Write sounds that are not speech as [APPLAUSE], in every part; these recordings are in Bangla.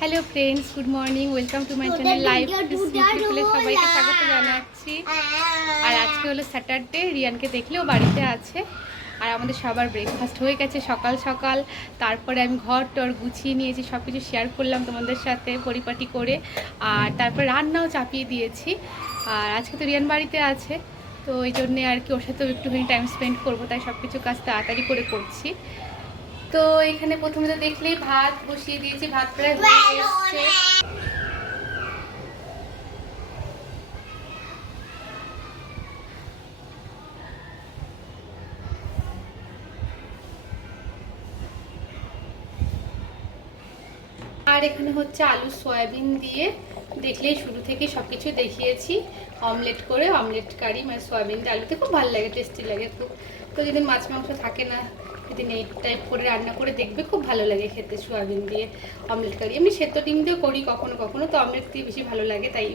Hello friends good morning welcome to my channel live today সবাইকে স্বাগত. জানাচ্ছি। আর আজকে হলো স্যাটারডে রিয়ানকে দেখলেও বাড়িতে আছে। আর আমাদের সবার ব্রেকফাস্ট হয়ে গেছে সকাল সকাল। তারপরে আমি ঘর টর গুছিয়ে নিয়েছি সব কিছু শেয়ার করলাম তোমাদের সাথে পরিপাটি করে। আর তারপর রান্নাও চাপিয়ে দিয়েছি। আর আজকে তো রিয়ান বাড়িতে আছে। তো ওই জন্যে আর কি ওর সাথেও একটুখানি টাইম স্পেন্ড করব, তাই সব কিছু কাজ তাড়াতাড়ি করে করছি। তো এখানে প্রথমে তো দেখলেই ভাত বসিয়ে দিয়েছি, ভাত প্রায় হয়ে এসছে। আর এখানে হচ্ছে আলু সয়াবিন দিয়ে দেখলেই শুরু থেকে সব কিছু দেখিয়েছি। অমলেট করে অমলেট কারি মানে সয়াবিন দিয়ে আলুতে খুব ভালো লাগে টেস্টি লাগে খুব। তো যদি মাছ মাংস থাকে না, সেদিন এই টাইপ করে রান্না করে দেখবে খুব ভালো লাগে খেতে সয়াবিন দিয়ে অমলেট কারি। এমনি সেদ্ধ ডিম দিয়েও করি কখনো কখনো, তো অমলেট দিয়ে বেশি ভালো লাগে, তাই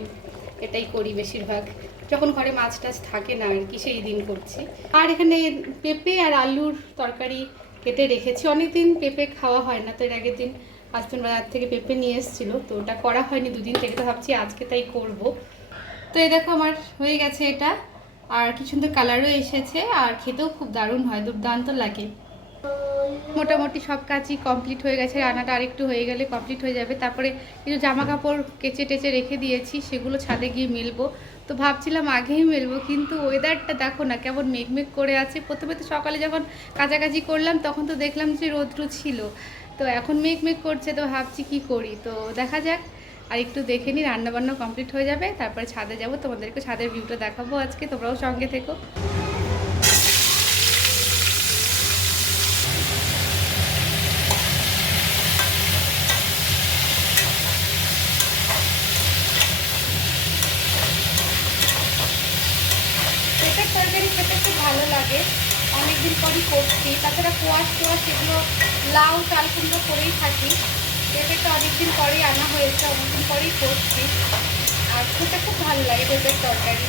এটাই করি বেশিরভাগ। যখন ঘরে মাছ টাছ থাকে না আর কি, সেই দিন করছি। আর এখানে পেঁপে আর আলুর তরকারি কেটে রেখেছি। অনেকদিন পেঁপে খাওয়া হয় না, তো এর আগের দিন হাজবেন্ড বাজার থেকে পেঁপে নিয়ে এসেছিল, তো ওটা করা হয়নি, দুদিন থেকে তো ভাবছি আজকে তাই করব। তো এই দেখো আমার হয়ে গেছে এটা, আর কি সুন্দর কালারও এসেছে, আর খেতেও খুব দারুণ হয়, দুর্দান্ত লাগে। মোটামুটি সব কাজই কমপ্লিট হয়ে গেছে, রান্নাটা আরেকটু হয়ে গেলে কমপ্লিট হয়ে যাবে। তারপরে কিছু জামা কাপড় কেচে টেচে রেখে দিয়েছি, সেগুলো ছাদে গিয়ে মেলবো। তো ভাবছিলাম আগেই মেলবো, কিন্তু ওয়েদারটা দেখো না, কেমন মেঘমেঘ করে আছে। প্রথমে তো সকালে যখন কাছাকাছি করলাম, তখন তো দেখলাম যে রৌদ্র ছিল। তো এখন মেঘ মেঘ করছে, তো ভাবছি কি করি? তো দেখা যাক, আর একটু দেখে নিই, রান্নাবান্না কমপ্লিট হয়ে যাবে, তারপরে ছাদে যাব, তোমাদেরকে ছাদের ভিউটা দেখাবো আজকে, তোমরাও সঙ্গে থেকো পেঁপের তরকারি খেতে খুব ভালো লাগে অনেকদিন পরই করছি। তাছাড়া কোয়াশ টোয়াশ এগুলো লাউ, চাল কুমড়ো করেই থাকি। পেঁপেটা অনেকদিন পরেই আনা হয়েছে, অনেকদিন পরেই করছি। আর খেতে খুব ভালো লাগে পেঁপের তরকারি।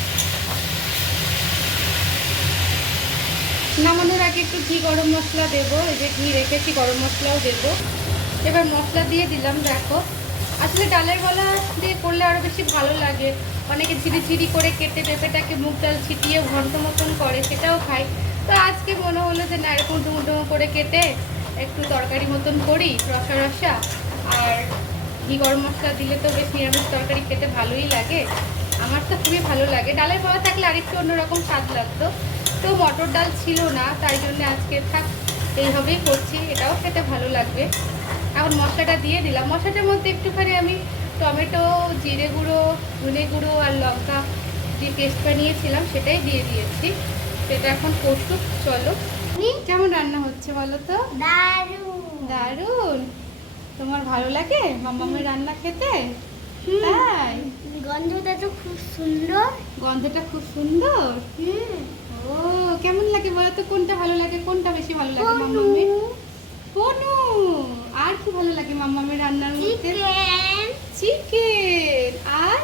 নামানোর আগে একটু ঘি গরম মশলা দেবো। এই যে ঘি রেখেছি, গরম মশলাও দেবো। এবার মশলা দিয়ে দিলাম, দেখো। আসলে ডালের গলা দিয়ে করলে আরও বেশি ভালো লাগে। অনেকে ঝিরি ঝিরি করে কেটে পেঁপেটাকে মুগ ডাল ছিটিয়ে ঘন্ট মতন করে, সেটাও তো আজকে মনে হলো যে না, এরকম ডুমো ডুমো করে কেটে একটু তরকারি মতন করি, রসা রসা। আর ঘি গরম মশলা দিলে তো বেশ নিরামিষ তরকারি খেতে ভালোই লাগে। আমার তো খুবই ভালো লাগে। ডালের বড়া থাকলে আরেকটু অন্যরকম স্বাদ লাগতো। তো মটর ডাল ছিল না, তাই জন্য আজকে থাক, এইভাবেই করছি। এটাও খেতে ভালো লাগবে। এখন মশলাটা দিয়ে দিলাম। মশলাটার মধ্যে একটুখানি আমি টমেটো, জিরে গুঁড়ো, ধনে গুঁড়ো আর লঙ্কা যে পেস্ট বানিয়েছিলাম, সেটাই দিয়ে দিয়েছি। সেটা এখন কষুক চলো। কেমন রান্না হচ্ছে বলো তো? দারুণ। দারুণ। তোমার ভালো লাগে? মামামের রান্না খেতে। তাই? গন্ধটা তো খুব সুন্দর। গন্ধটা খুব সুন্দর? ও কেমন লাগে বলো তো? কোনটা ভালো লাগে কোনটা বেশি ভালো লাগে মামামের? কোনু আর কি ভালো লাগে মামামের রান্নার মধ্যে? চিকেন আর?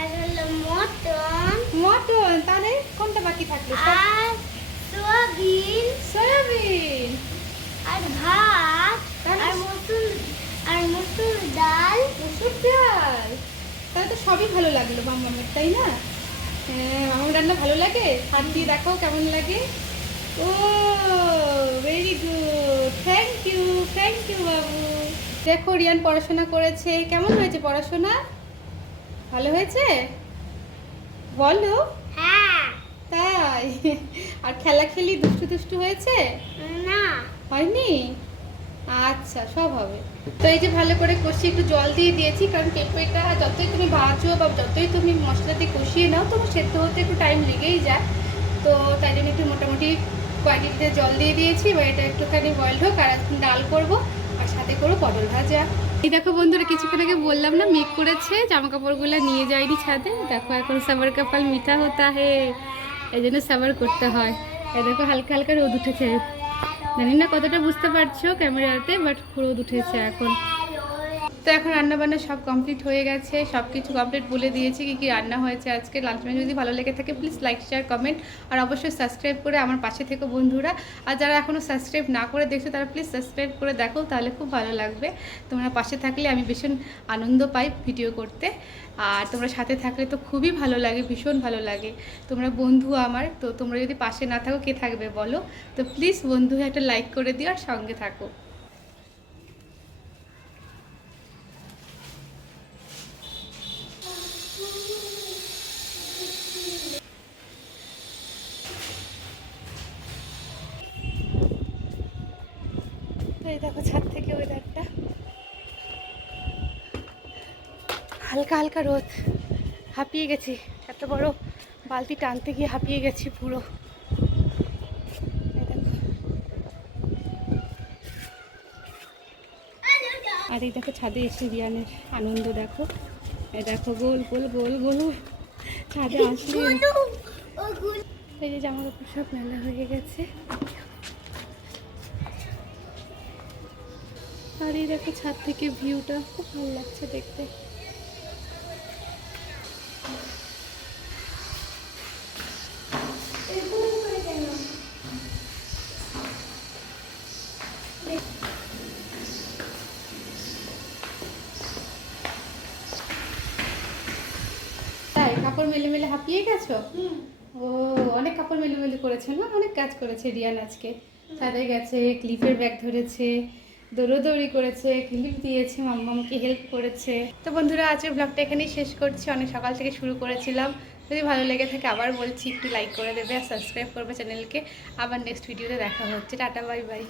আর হলো মটন। মটন তাহলে কোনটা বাকি থাকল? আর সোয়াবিন। সয়াবিন। আর ভাত। আর মসুর আর মসুর ডাল। মসুর ডাল। তাহলে তো সবই ভালো লাগল মামামের তাই না? হ্যাঁ মামার রান্না ভালো লাগে? হাত দিয়ে দেখো কেমন লাগে। ও very good thank you thank you বাবু। দেখো রিয়ান পড়াশোনা করেছে। কেমন হয়েছে পড়াশোনা? ভালো হয়েছে? বলো। হ্যাঁ। তাই? [LAUGHS] আর খেলা খেলি দুষ্টু দুষ্টু হয়েছে? না। হয়নি? আচ্ছা সব হবে। তো এই যে ভালো করে কষিয়ে একটু জল দিয়ে দিয়েছি কারণ পেঁপেটা যতই তুমি ভাজো বা যতই তুমি মশলা দিয়ে কষিয়ে নাও তো সেদ্ধ হতে একটু টাইম লেগেই যায়। তো তাই জন্য একটু মোটামুটি কোয়ান্টিটিতে জল দিয়ে দিয়েছি এবার এটা একটুখানি বয়েল হোক আর ডাল করব আর সাথে করব পটল ভাজা। এই দেখো বন্ধুরা, কিছুক্ষণ আগে বললাম না মেক করেছে জামা কাপড়গুলো নিয়ে যায়নি ছাদে। দেখো এখন সাবার কাপাল মিঠা হতা হে, এই জন্য সাবার করতে হয়। এই দেখো হালকা হালকা রোদ উঠেছে। জানি না কতটা বুঝতে পারছ ক্যামেরাতে, বাট রোদ উঠেছে এখন। তো এখন রান্না বান্না সব কমপ্লিট হয়ে গেছে সব কিছু কমপ্লিট বলে দিয়েছি কি কি রান্না হয়েছে আজকে। লাঞ্চ মেনু যদি ভালো লেগে থাকে প্লিজ লাইক শেয়ার কমেন্ট আর অবশ্যই সাবস্ক্রাইব করে আমার পাশে থেকে বন্ধুরা। আর যারা এখনও সাবস্ক্রাইব না করে দেখছ, তারা প্লিজ সাবস্ক্রাইব করে দেখো, তাহলে খুব ভালো লাগবে। তোমরা পাশে থাকলে আমি ভীষণ আনন্দ পাই ভিডিও করতে। আর তোমরা সাথে থাকলে তো খুবই ভালো লাগে, ভীষণ ভালো লাগে। তোমরা বন্ধু আমার, তো তোমরা যদি পাশে না থাকো, কে থাকবে বলো? তো প্লিজ বন্ধু একটা লাইক করে দিও আর সঙ্গে থাকো। এই দেখো ছাদ থেকে ওয়েদারটা হালকা হালকা রোদ। হাঁপিয়ে গেছি। এত বড় বালতি টানতে গিয়ে হাঁপিয়ে গেছি পুরো। আর এই দেখো ছাদে এসে রিয়ানের আনন্দ দেখো। এই দেখো গোল গোল গোল গোল। ছাদে আসলে এই যে জামা কাপড় সব মেলা হয়ে গেছে। আর এই দেখো ছাদ থেকে ভিউটা খুব ভালো লাগছে দেখতে। তাই কাপড় মেলে মেলে হাঁপিয়ে গেছো? ও অনেক কাপড় মেলে মেলে করেছে না? অনেক কাজ করেছে রিয়ান আজকে। ছাদে গেছে ক্লিপের ব্যাগ ধরেছে দৌড়োদৌড়ি করেছে ক্লিপ দিয়েছে, মাম্মামকে হেল্প করেছে। তো বন্ধুরা, আজকের ব্লগটা এখানেই শেষ করছি। অনেক সকাল থেকে শুরু করেছিলাম। যদি ভালো লেগে থাকে, আবার বলছি, একটু লাইক করে দেবে আর সাবস্ক্রাইব করবে চ্যানেলকে আবার নেক্সট ভিডিওতে দেখা হচ্ছে। Tata bye bye